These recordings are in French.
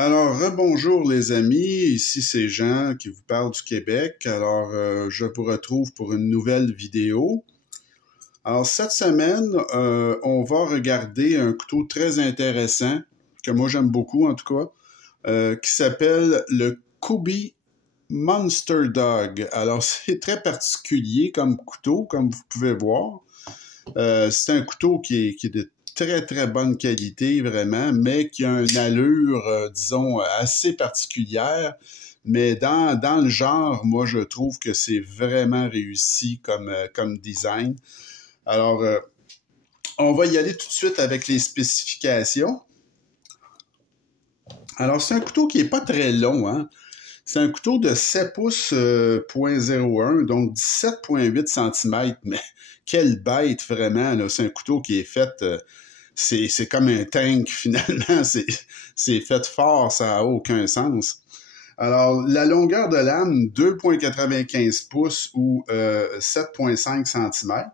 Alors, rebonjour les amis, ici c'est Jean qui vous parle du Québec. Alors, je vous retrouve pour une nouvelle vidéo. Alors, cette semaine, on va regarder un couteau très intéressant, que moi j'aime beaucoup en tout cas, qui s'appelle le Kubey Monster Dog. Alors, c'est très particulier comme couteau, comme vous pouvez voir. C'est un couteau qui est de très, très bonne qualité, vraiment, mais qui a une allure, disons, assez particulière. Mais dans le genre, moi, je trouve que c'est vraiment réussi comme design. Alors, on va y aller tout de suite avec les spécifications. Alors, c'est un couteau qui est pas très long, hein. C'est un couteau de 7 pouces .01, donc 17,8 cm. Mais quelle bête, vraiment, là. C'est un couteau qui est fait... c'est comme un tank, finalement. C'est fait fort, ça n'a aucun sens. Alors, la longueur de lame, 2,95 pouces ou 7,5 cm.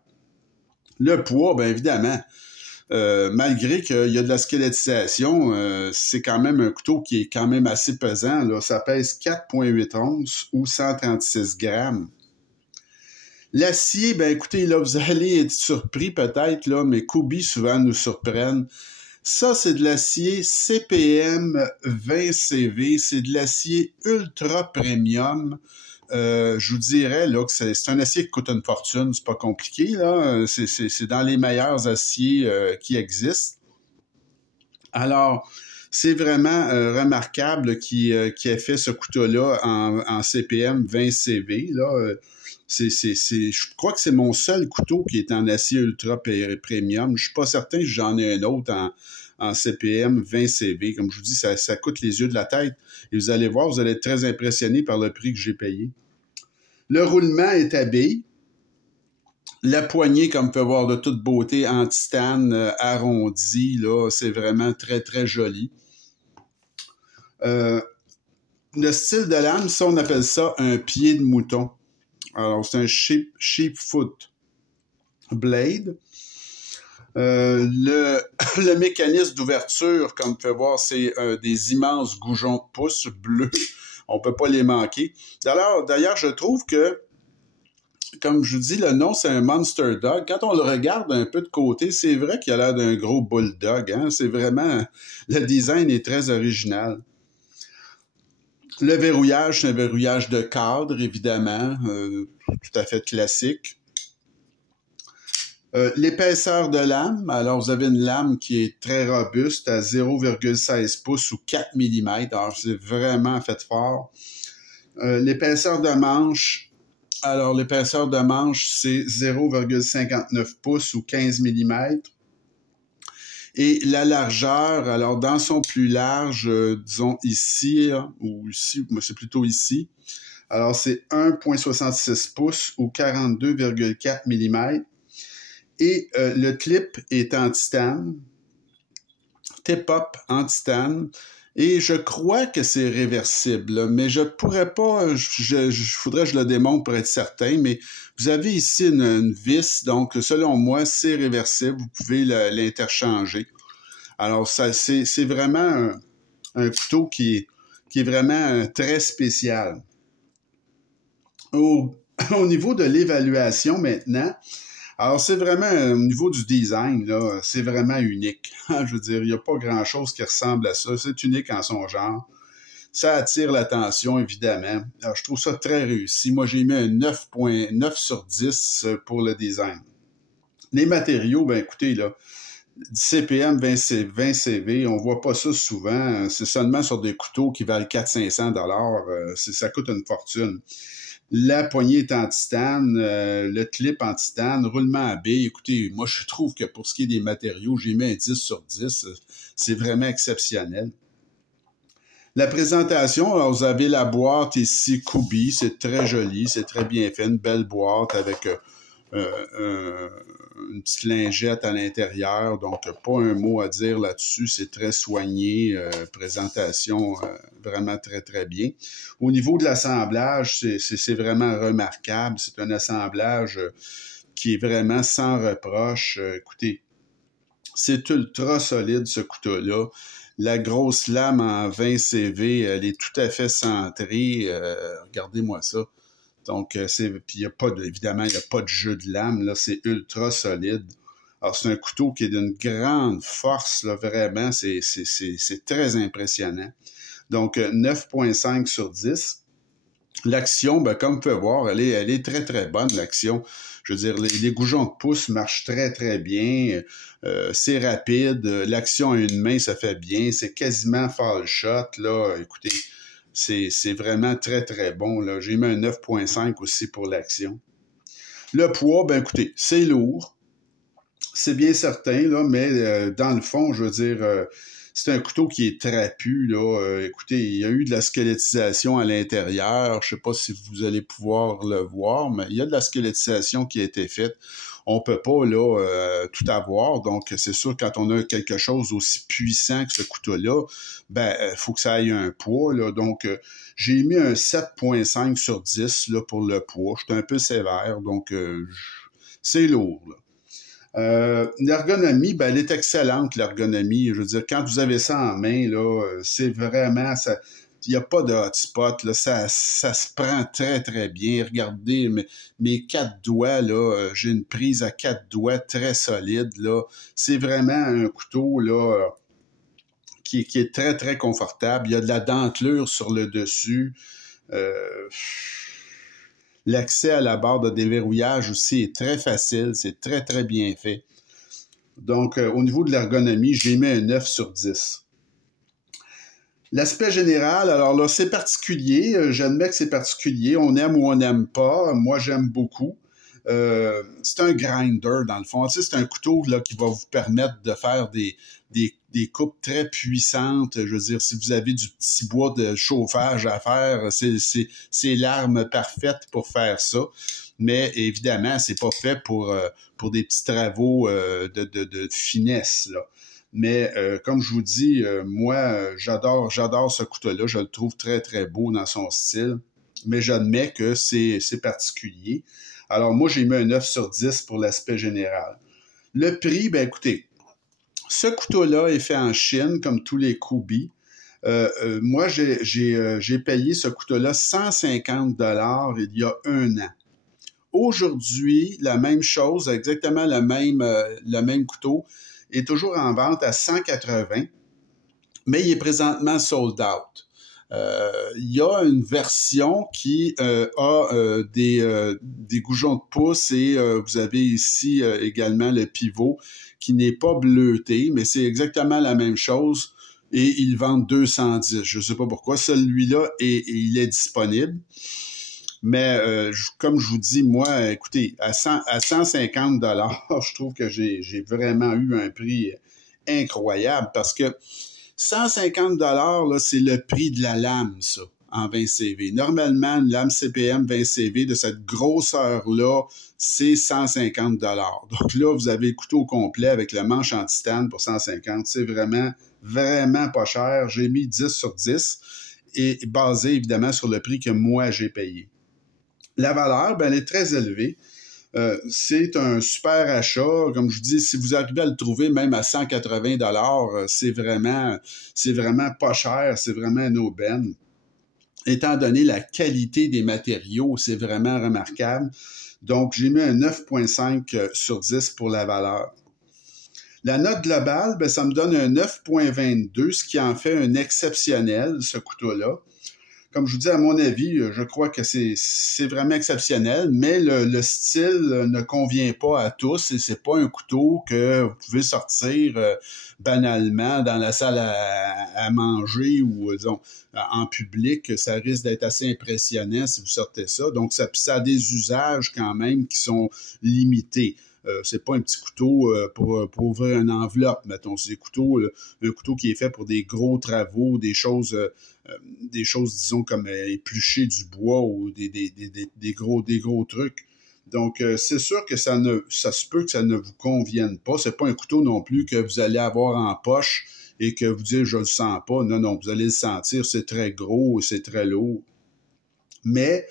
Le poids, bien évidemment, malgré qu'il y a de la squelettisation, c'est quand même un couteau qui est quand même assez pesant. Là. Ça pèse 4,8 onces ou 136 grammes. L'acier, ben écoutez, là, vous allez être surpris peut-être, là, mais Kubey souvent nous surprennent. Ça, c'est de l'acier CPM 20CV. C'est de l'acier ultra premium. Je vous dirais là que c'est un acier qui coûte une fortune, c'est pas compliqué, là. C'est dans les meilleurs aciers qui existent. Alors, c'est vraiment remarquable qui ait fait ce couteau-là en CPM 20CV. Là. Je crois que c'est mon seul couteau qui est en acier ultra premium. Je suis pas certain que j'en ai un autre en CPM 20CV. Comme je vous dis, ça coûte les yeux de la tête. Et vous allez voir, vous allez être très impressionné par le prix que j'ai payé. Le roulement est à billes. La poignée, comme vous pouvez voir, de toute beauté, en titane, arrondi, là, c'est vraiment très, très joli. Le style de lame, ça, on appelle ça un pied de mouton. Alors, c'est un sheepfoot blade. Le mécanisme d'ouverture, comme vous pouvez voir, c'est des immenses goujons de pouce bleus. On peut pas les manquer. D'ailleurs, je trouve que, comme je vous dis, le nom, c'est un Monster Dog. Quand on le regarde un peu de côté, c'est vrai qu'il a l'air d'un gros bulldog. Hein? C'est vraiment... Le design est très original. Le verrouillage, c'est un verrouillage de cadre, évidemment. Tout à fait classique. L'épaisseur de lame, alors vous avez une lame qui est très robuste à 0,16 pouces ou 4 mm. Alors c'est vraiment fait fort. L'épaisseur de manche, alors l'épaisseur de manche c'est 0,59 pouces ou 15 mm. Et la largeur, alors dans son plus large, disons ici, ou ici, c'est plutôt ici. Alors c'est 1,66 pouces ou 42,4 mm. Et le clip est en titane, tip-up en titane, et je crois que c'est réversible, là, mais je pourrais pas, faudrait que je le démontre pour être certain, mais vous avez ici une vis, donc selon moi, c'est réversible, vous pouvez l'interchanger. Alors, ça, c'est vraiment un couteau qui est vraiment très spécial. Au niveau de l'évaluation maintenant, alors, c'est vraiment, au niveau du design, là, c'est vraiment unique. Je veux dire, il n'y a pas grand-chose qui ressemble à ça. C'est unique en son genre. Ça attire l'attention, évidemment. Alors, je trouve ça très réussi. Moi, j'ai mis un 9,9 sur 10 pour le design. Les matériaux, ben écoutez, là, CPM 20 CV, on voit pas ça souvent. C'est seulement sur des couteaux qui valent 400-500 $. Ça coûte une fortune. La poignée est en titane, le clip en titane, roulement à billes. Écoutez, moi, je trouve que pour ce qui est des matériaux, j'ai mis un 10 sur 10. C'est vraiment exceptionnel. La présentation, alors vous avez la boîte ici, Kubey. C'est très joli, c'est très bien fait. Une belle boîte avec une petite lingette à l'intérieur. Donc, pas un mot à dire là-dessus. C'est très soigné. Présentation vraiment très, très bien. Au niveau de l'assemblage, c'est vraiment remarquable. C'est un assemblage qui est vraiment sans reproche. Écoutez, C'est ultra solide, ce couteau-là. La grosse lame en 20 CV, elle est tout à fait centrée. Regardez-moi ça. Donc, puis il y a pas évidemment, il n'y a pas de jeu de lame, là, c'est ultra solide. Alors, c'est un couteau qui est d'une grande force, là, vraiment, c'est très impressionnant. Donc, 9,5 sur 10. L'action, ben, comme vous pouvez voir, elle est très, très bonne, l'action. Je veux dire, les goujons de pouce marchent très, très bien. C'est rapide. L'action à une main, ça fait bien. C'est quasiment fall shot, là. Écoutez, c'est vraiment très, très bon, là. J'ai mis un 9,5 aussi pour l'action. Le poids, ben, écoutez, c'est lourd. C'est bien certain, là, mais dans le fond, je veux dire... c'est un couteau qui est trapu, là. Écoutez, il y a eu de la squelettisation à l'intérieur. Je sais pas si vous allez pouvoir le voir, mais il y a de la squelettisation qui a été faite. On peut pas, là, tout avoir. Donc, c'est sûr, quand on a quelque chose aussi puissant que ce couteau-là, ben, faut que ça ait un poids, là. Donc, j'ai mis un 7,5 sur 10, là, pour le poids. Je suis un peu sévère, donc, c'est lourd, là. L'ergonomie, ben, elle est excellente, l'ergonomie. Je veux dire, quand vous avez ça en main, là, c'est vraiment, ça, il n'y a pas de hotspot, là, ça se prend très, très bien. Regardez, mes 4 doigts, là, j'ai une prise à 4 doigts très solide, là. C'est vraiment un couteau, là, qui est très, très confortable. Il y a de la dentelure sur le dessus. L'accès à la barre de déverrouillage aussi est très facile, c'est très, très bien fait. Donc, au niveau de l'ergonomie, j'ai mis un 9 sur 10. L'aspect général, alors là, c'est particulier. J'admets que c'est particulier. On aime ou on n'aime pas. Moi, j'aime beaucoup. C'est un grinder, dans le fond. Tu sais, c'est un couteau là, qui va vous permettre de faire des coupes très puissantes. Je veux dire, si vous avez du petit bois de chauffage à faire, c'est l'arme parfaite pour faire ça. Mais évidemment, c'est pas fait pour des petits travaux de finesse, là. Mais comme je vous dis, moi, j'adore ce couteau-là. Je le trouve très, très beau dans son style. Mais j'admets que c'est particulier. Alors, moi, j'ai mis un 9 sur 10 pour l'aspect général. Le prix, ben écoutez, ce couteau-là est fait en Chine, comme tous les Kubi. Moi, j'ai payé ce couteau-là 150 $ il y a 1 an. Aujourd'hui, la même chose, exactement le même couteau, est toujours en vente à 180, mais il est présentement sold out. Il y a une version qui a des goujons de pouce et vous avez ici également le pivot qui n'est pas bleuté, mais c'est exactement la même chose et ils vendent 210. Je ne sais pas pourquoi. Celui-là, il est disponible. Mais comme je vous dis, moi, écoutez, à 150 $, je trouve que j'ai vraiment eu un prix incroyable parce que 150 $, là, c'est le prix de la lame, ça, en 20 CV. Normalement, une lame CPM 20 CV de cette grosseur-là, c'est 150 $. Donc là, vous avez le couteau complet avec le manche en titane pour 150. C'est vraiment, vraiment pas cher. J'ai mis 10 sur 10 et basé évidemment sur le prix que moi j'ai payé. La valeur, ben, elle est très élevée. C'est un super achat. Comme je vous dis, si vous arrivez à le trouver même à 180 $, c'est vraiment pas cher, c'est vraiment une aubaine. Étant donné la qualité des matériaux, c'est vraiment remarquable. Donc, j'ai mis un 9,5 sur 10 pour la valeur. La note globale, ben, ça me donne un 9,22, ce qui en fait un exceptionnel, ce couteau-là. Comme je vous dis, à mon avis, je crois que c'est vraiment exceptionnel, mais le style ne convient pas à tous et c'est pas un couteau que vous pouvez sortir banalement dans la salle à manger ou disons en public. Ça risque d'être assez impressionnant si vous sortez ça. Donc, ça a des usages quand même qui sont limités. C'est pas un petit couteau pour ouvrir une enveloppe, mettons. C'est un couteau qui est fait pour des gros travaux, des choses, disons, comme éplucher du bois ou des gros trucs. Donc, c'est sûr que ça se peut que ça ne vous convienne pas. C'est pas un couteau non plus que vous allez avoir en poche et que vous dites, je le sens pas. Non, vous allez le sentir. C'est très gros, c'est très lourd. Mais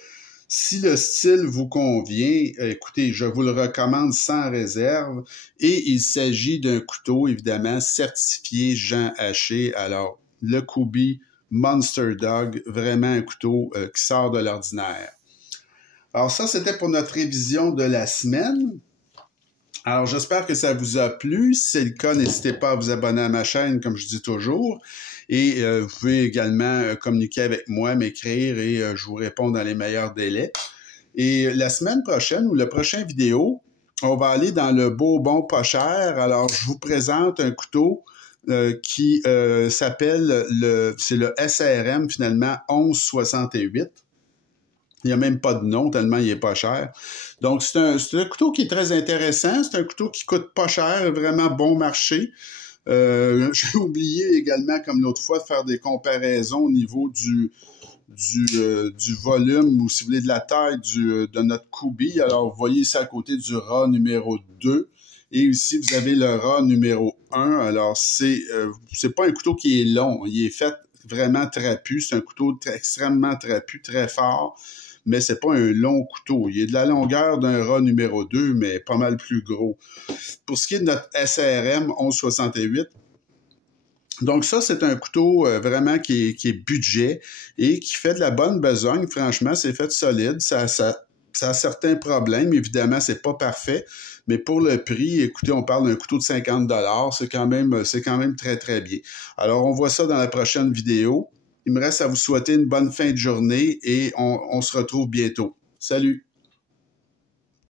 Si le style vous convient, écoutez, je vous le recommande sans réserve. Et il s'agit d'un couteau, évidemment, certifié Jean Haché. Alors, le Kubey Monster Dog, vraiment un couteau qui sort de l'ordinaire. Alors ça, c'était pour notre révision de la semaine. Alors, j'espère que ça vous a plu. Si c'est le cas, n'hésitez pas à vous abonner à ma chaîne, comme je dis toujours. Et vous pouvez également communiquer avec moi, m'écrire et je vous réponds dans les meilleurs délais. Et la semaine prochaine ou la prochaine vidéo, on va aller dans le beau, bon, pas cher. Alors, je vous présente un couteau qui s'appelle, c'est le SRM finalement 1168. Il n'y a même pas de nom, tellement il est pas cher. Donc, c'est un couteau qui est très intéressant. C'est un couteau qui coûte pas cher, vraiment bon marché. J'ai oublié également, comme l'autre fois, de faire des comparaisons au niveau du volume ou, si vous voulez, de la taille de notre Kubey. Alors, vous voyez ici à côté du ras numéro 2. Et ici, vous avez le ras numéro 1. Alors, c'est pas un couteau qui est long. Il est fait vraiment trapu. C'est un couteau extrêmement trapu, très fort. Mais c'est pas un long couteau. Il est de la longueur d'un ras numéro 2, mais pas mal plus gros. Pour ce qui est de notre SRM 1168, donc ça, c'est un couteau vraiment qui est budget et qui fait de la bonne besogne. Franchement, c'est fait solide. Ça a certains problèmes. Évidemment, c'est pas parfait. Mais pour le prix, écoutez, on parle d'un couteau de 50 $. C'est quand même très, très bien. Alors, on voit ça dans la prochaine vidéo. Il me reste à vous souhaiter une bonne fin de journée et on se retrouve bientôt. Salut!